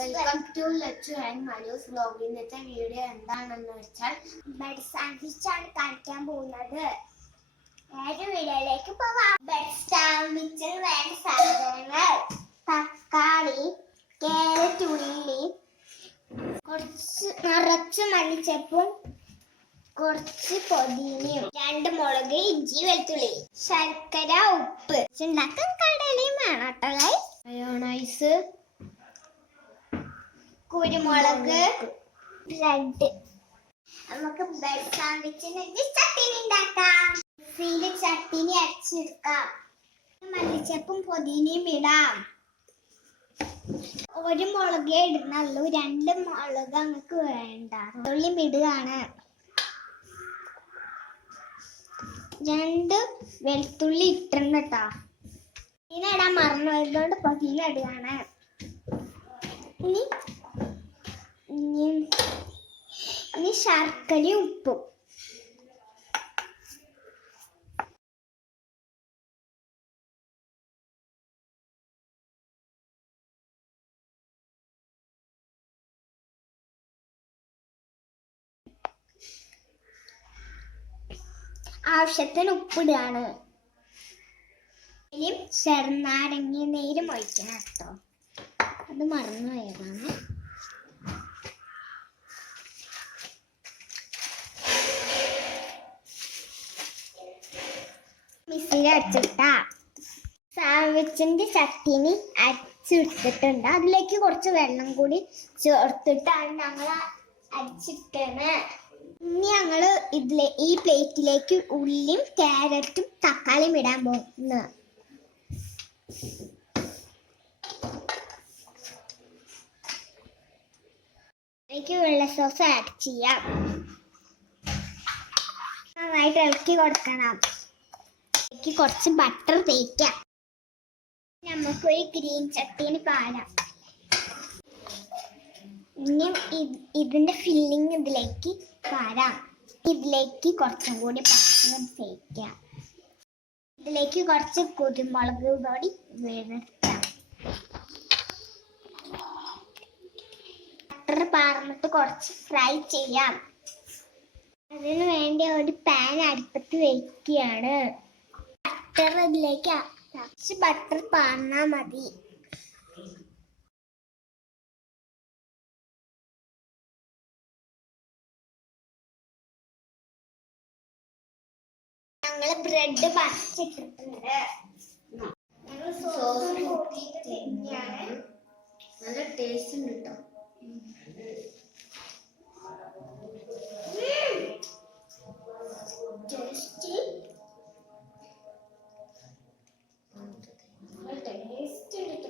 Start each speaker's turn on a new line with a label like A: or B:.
A: Welcome to Lachu and Malus vlog ഇന്നത്തെ video എന്താണെന്ന് വെച്ചാൽ
B: ബെഡ് സാൻഡ്വിച്ച് ആണ് കാണിക്കാൻ പോകുന്നത്. ഏത് വീഡിയോയിലേക്ക് പോവാം ബെഡ് സാൻഡ്വിച്ചിന് വേണ്ട സാധനങ്ങൾ തക്കാളി കാരറ്റ് ഉള്ളി കുറച്ച് നിറച്ച് മല്ലിച്ചപ്പും കുറച്ച് പൊതിനയും രണ്ട് മുളക് ഇഞ്ചി വെളുത്തുള്ളി ശർക്കര ഉപ്പ്. ഉണ്ടാക്കാൻ കടലയും വേണം കേട്ടോ.
A: മയോണൈസ്
B: കുരുമുളക് ബ്രെഡ്. നമുക്ക് ബ്രെഡ് സാൻഡ്വിച്ചിന് ചട്ടിനി ഉണ്ടാക്കാം. മിക്സിയിൽ ചട്ടിനി അരച്ചെടുക്കാം. മല്ലിച്ചപ്പും പൊതിനയും ഇടാം. ഒരു മുളകേ ഇടുന്നുള്ളൂ. രണ്ട് മുളക് അങ്ങക്ക് വേണ്ട. തുള്ളി ഇടുകയാണ്. രണ്ട് വെളുത്തുള്ളി ഇട്ടിരുന്നു കേട്ടോ പൊതിന ഇടാൻ മറന്നു വരുന്നോണ്ട് പൊതിന ഇടുകയാണ്. ഇനി ഇനി ശർക്കരയും ഉപ്പും. ആവശ്യത്തിന് ഉപ്പിടുകയാണ് ചെറുനാരങ്ങ നീരും ഒഴിക്കണം കേട്ടോ. അത് മറന്നു പോയതാണ് മിക്സിയിൽ അടിച്ചിട്ട സാൻഡ്വിച്ചിന്റെ ചട്ടിനി അരച്ചെടുത്തിട്ടുണ്ട് അതിലേക്ക് കുറച്ച് വെള്ളം കൂടി ചേർത്തിട്ടാണ് ഞങ്ങൾ അരച്ചിട്ടത് ഇനി ഞങ്ങൾ ഇതിലെ ഈ പ്ലേറ്റിലേക്ക് ഉള്ളിയും ക്യാരറ്റും തക്കാളിയും ഇടാൻ പോകുന്നു ഇതിലേക്ക് വെള്ള സോസ് ആഡ് ചെയ്യാം. നന്നായിട്ട് ഇളക്കി കൊടുക്കണം. ഇതിലേക്ക് കുറച്ച് ബട്ടർ തേക്കാം. നമുക്ക് ഒരു ഗ്രീൻ ചട്ടീന് പാരാം. ഇനി ഇതിന്റെ ഫില്ലിങ് ഇതിലേക്ക് പാരാം. ഇതിലേക്ക് കുറച്ചും കൂടി പച്ചമുളക് തേക്കാം. ഇതിലേക്ക് കുറച്ച് കുരുമുളക് പൊടി വീഴ്ത്താം ബട്ടർ പാർന്നിട്ട് കുറച്ച് ഫ്രൈ ചെയ്യാം. അതിനു വേണ്ടി ഒരു പാൻ അടുപ്പത്ത് വെക്കുകയാണ്. ബട്ടർ ഇതിലേക്ക് കുറച്ച് ബട്ടർ പാർന്നാ മതി. ഞങ്ങൾ ബ്രെഡ് പറിച്ചിട്ടിട്ടുണ്ട്. സോസ് കൂട്ടിയിട്ട്
A: നല്ല ടേസ്റ്റ് ഉണ്ട് കേട്ടോ
B: ടേസ്റ്റ്